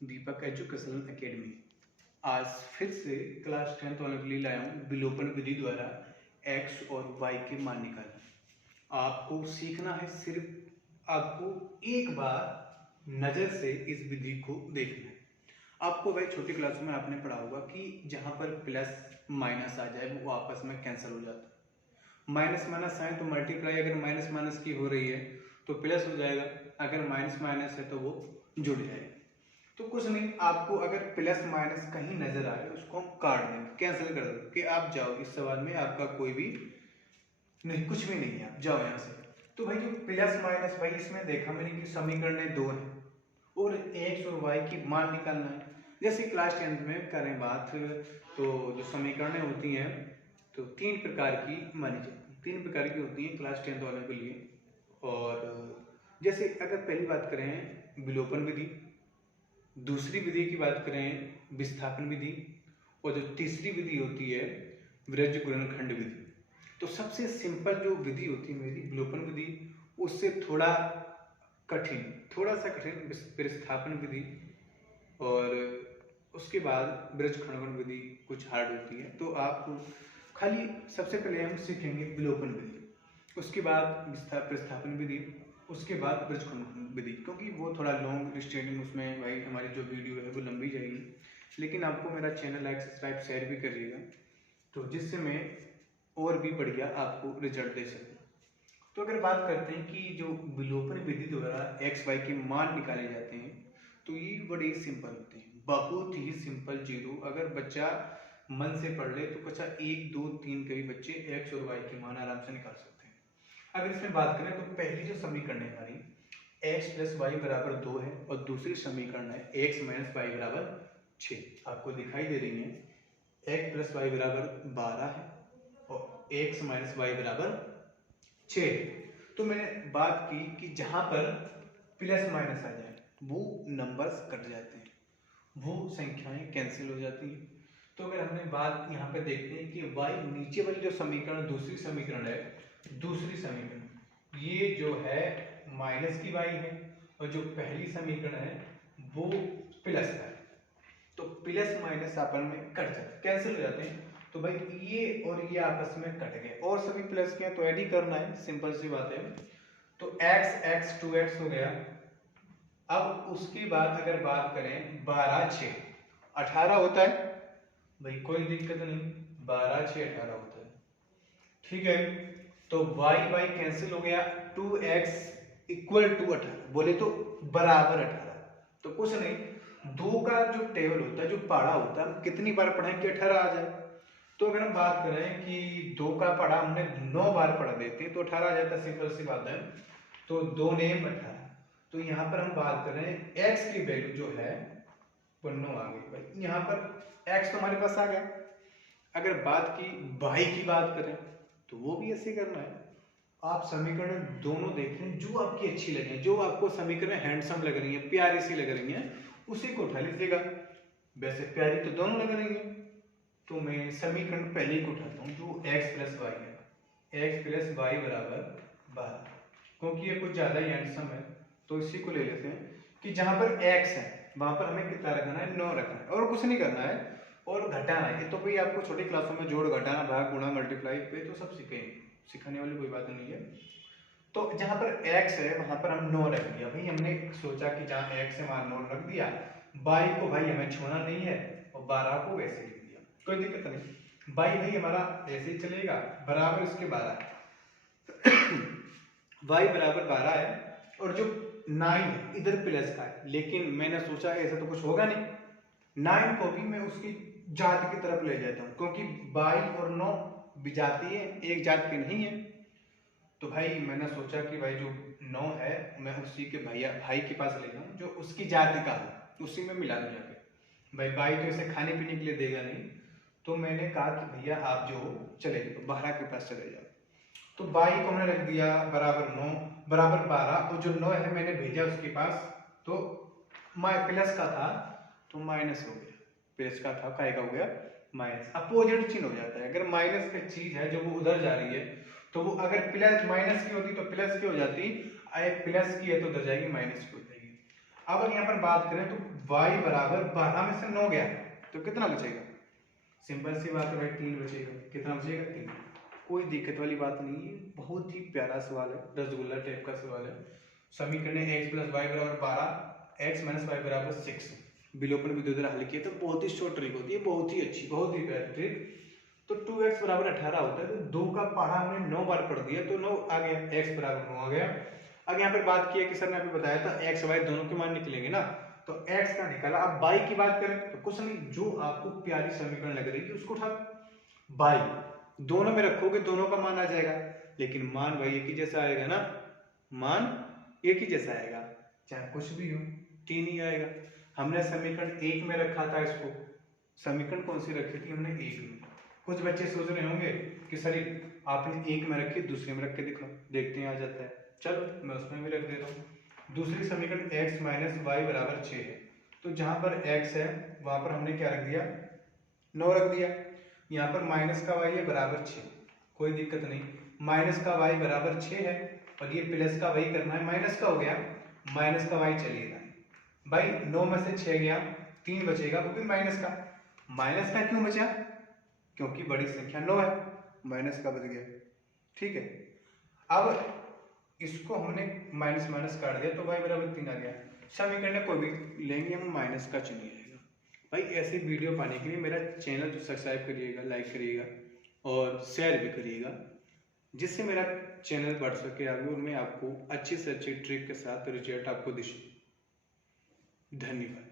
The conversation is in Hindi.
दीपक एजुकेशनल एकेडमी। आज फिर से क्लास 10th वालों के लिए लाया हूँ विलोपन विधि द्वारा एक्स और वाई के मान निकालना। आपको सीखना है, सिर्फ आपको एक बार नज़र से इस विधि को देखना है। आपको भाई छोटी क्लासों में आपने पढ़ा होगा कि जहाँ पर प्लस माइनस आ जाए वो आपस में कैंसिल हो जाता है। माइनस माइनस आए तो मल्टीप्लाई अगर माइनस माइनस की हो रही है तो प्लस हो जाएगा, अगर माइनस माइनस है तो वो जुड़ जाएगा। तो कुछ नहीं, आपको अगर प्लस माइनस कहीं नजर आए उसको हम काट देंगे, कैंसिल कर देंगे कि आप जाओ, इस सवाल में आपका कोई भी नहीं, कुछ भी नहीं है, आप जाओ यहाँ से। तो भाई जो प्लस माइनस, भाई इसमें देखा मैंने कि समीकरण दो है और एक्स और वाई की मान निकालना है। जैसे क्लास 10th में करें बात, तो जो समीकरणें होती हैं तो तीन प्रकार की मानी जाती हैं, तीन प्रकार की होती हैं क्लास 10th वालों के लिए। और जैसे अगर पहली बात करें विलोपन विधि, दूसरी विधि की बात करें विस्थापन विधि, और जो तीसरी विधि होती है वृज्ज गुणनखंड विधि। तो सबसे सिंपल जो विधि होती है मेरी विलोपन विधि, उससे थोड़ा सा कठिन विस्थापन विधि, और उसके बाद वृज्ज गुणनखंड विधि कुछ हार्ड होती है। तो आप खाली सबसे पहले हम सीखेंगे विलोपन विधि, उसके बाद विस्थापन विधि, उसके बाद वृज्ज गुणनखंड विधि, क्योंकि वो थोड़ा लॉन्ग स्टेडिंग, उसमें भाई हमारी जो वीडियो है वो लंबी जाएगी। लेकिन आपको मेरा चैनल लाइक सब्सक्राइब शेयर भी करिएगा, तो जिससे मैं और भी बढ़िया आपको रिजल्ट दे सकूँ। तो अगर बात करते हैं कि जो विलोपन विधि द्वारा एक्स वाई के मान निकाले जाते हैं तो ये बड़े सिंपल होते हैं, बहुत ही सिंपल। जीरो अगर बच्चा मन से पढ़ ले तो कक्षा 1 2 3 के भी बच्चे एक्स और वाई के मान आराम से निकाल सकते हैं। अगर इसमें बात करें तो पहली जो समीकरण है हमारी एक्स प्लस वाई बराबर 2 है, और दूसरी समीकरण है एक्स माइनस वाई बराबर 6। आपको दिखाई दे रही है एक्स प्लस वाई बराबर 12 है और एक्स माइनस वाई बराबर 6। तो मैंने बात की कि जहां पर प्लस माइनस आ जाए वो नंबर्स कट जाते हैं, वो संख्याएं कैंसिल हो जाती हैं। तो अगर हमने बात यहाँ पे देखते हैं कि y नीचे वाली जो समीकरण दूसरी समीकरण है, दूसरी समीकरण ये जो है माइनस की y है, और जो पहली समीकरण है वो प्लस का है। तो प्लस माइनस आपस में कट जाते, कैंसिल हो जाते हैं। तो भाई ये और ये आपस में कट गए, और सभी प्लस के तो ऐड ही करना है, सिंपल सी बात है। तो x x 2x हो गया। अब उसके बाद अगर बात करें 12 6 18 होता है, भाई कोई दिक्कत नहीं, 12 6 18 होता है, ठीक है। तो y y कैंसिल हो गया, 2x इक्वल टू 18, बोले तो बराबर 18। तो कुछ नहीं, दो का जो टेबल होता है, जो पहाड़ा होता है, हम कितनी बार पढ़ें कि 18 आ जाए। तो अगर हम बात करें कि दो का पढ़ा हमने 9 बार पढ़ देते हैं तो 18 आ जाता है, सिंपल सी बात है। तो 2 ने 18। तो यहाँ पर हम बात करें x की वैल्यू जो है वो 9 आ गई। भाई यहाँ पर x तो हमारे पास आ गया। अगर बात की y की बात करें तो वो भी ऐसे करना है। आप समीकरण दोनों देख लें, जो आपकी अच्छी लगे, जो आपको समीकरण हैंडसम लग रही है, प्यारी सी लग रही है, उसी को उठा लीजिएगा। वैसे प्यारी तो दोनों लग रही है, तो मैं समीकरण पहले ही को उठाता हूँ जो x प्लस वाई है, x प्लस वाई बराबर 12, क्योंकि ये कुछ ज्यादा ही हैंडसम है तो इसी को ले लेते हैं कि जहां पर x है वहां पर हमें कितना रखना है, 9 रखना है, और कुछ नहीं करना है, और घटाना है। ये तो भाई आपको छोटी क्लासों में जोड़ घटाना भाग गुणा मल्टीप्लाई पे तो सब सीखेंगे, सिखाने वाली कोई बात नहीं है। तो जहां पर x है वहां पर हम 9 रख दिया। भाई हमने सोचा कि जहां x है वहां 9 रख दिया, y को भाई हमें छोड़ना नहीं है, और 12 को वैसे लिख दिया, कोई दिक्कत नहीं। y भाई हमारा ऐसे ही चलेगा, बराबर इसके 12 y बराबर 12 है, और जो 9 है इधर प्लस का है, लेकिन मैंने सोचा ऐसा तो कुछ होगा नहीं, 9 को भी मैं उसकी जात की तरफ ले जाता हूँ, क्योंकि 22 और 9 विजातीय है, एक जात के नहीं है। तो भाई मैंने सोचा कि भाई जो 9 है मैं उसी के भाई के पास ले जाऊँ जो उसकी जाति का हो, उसी में मिला दूँ जाके। भाई तो इसे खाने पीने के लिए देगा नहीं, तो मैंने कहा कि भैया आप जो चले जाओ, 12 के पास चले जाओ। तो 22 को हमने रख दिया बराबर 9 बराबर 12, और जो 9 है मैंने भेजा उसके पास, तो प्लस का था तो माइनस हो गया, प्लस का था काय का हो गया माइनस, अपोजिट चिन्ह हो जाता है। अगर माइनस की चीज है जो वो उधर जा रही है, तो वो अगर प्लस माइनस की होती तो प्लस की हो जाती, प्लस की है तो उधर जाएगी माइनस की हो जाएगी। अब अगर यहाँ पर बात करें तो y बराबर 12 में से 9 गया तो कितना बचेगा? सिंपल सी बात है भाई, 3 बचेगा। कितना बचेगा? 3। कोई दिक्कत वाली बात नहीं है, बहुत ही प्यारा सवाल है, रसगुल्ला टाइप का सवाल है। समीकरण x प्लस वाई बराबर 12, x माइनस वाई बराबर 6 विलोपन विधि द्वारा हल किया। तो बहुत ही शॉर्ट ट्रिक होती है, बहुत ही अच्छी, बहुत ही प्यारी ट्रिक। तो 2x बराबर 18 होता है, तो 2 का पढ़ा हमने 9 बार पढ़ दिया तो 9 आ गया, x बराबर 9 आ गया। अब यहाँ पर बात की है कि सर ने अभी बताया था x y दोनों के मान निकलेंगे ना, तो x का निकाला। अब y की बात करें तो कुछ नहीं, जो आपको प्यारी समीकरण लग रही है उसको उठा y दोनों में रखोगे, दोनों का मान आ जाएगा, लेकिन मान भाई एक ही जैसा आएगा ना, मान एक ही जैसा आएगा, चाहे कुछ भी हो, 3 ही आएगा। हमने समीकरण 1 में रखा था इसको, समीकरण कौन सी रखी थी हमने? 1 में। कुछ बच्चे सोच रहे होंगे कि सर आपने 1 में रखी, दूसरे में रख के दिखाओ, देखते हैं आ जाता है। चलो मैं उसमें भी रख देता हूँ। दूसरी समीकरण x माइनस वाई बराबर 6 है, तो जहां पर x है वहां पर हमने क्या रख दिया? 9 रख दिया। यहाँ पर माइनस का y है बराबर 6, कोई दिक्कत नहीं, माइनस का y बराबर 6 है और ये प्लस का वही करना है, माइनस का हो गया, माइनस का y चलिएगा भाई, 9 में से 6 गया, 3 बचेगा, वो भी माइनस का। माइनस का क्यों बचा? क्योंकि बड़ी संख्या 9 है, माइनस का बच गया, ठीक है। अब इसको हमने माइनस माइनस काट दिया तो y बराबर 3 आ गया। समीकरण कोई भी लेंगे हम, माइनस का चुनिए रहेगा। भाई ऐसे वीडियो पाने के लिए मेरा चैनल जो सब्सक्राइब करिएगा, लाइक करिएगा और शेयर भी करिएगा, जिससे मेरा चैनल बढ़ सके आगे और मैं आपको अच्छे से अच्छे ट्रिक के साथ रिजल्ट आपको दिखाऊं। धन्यवाद।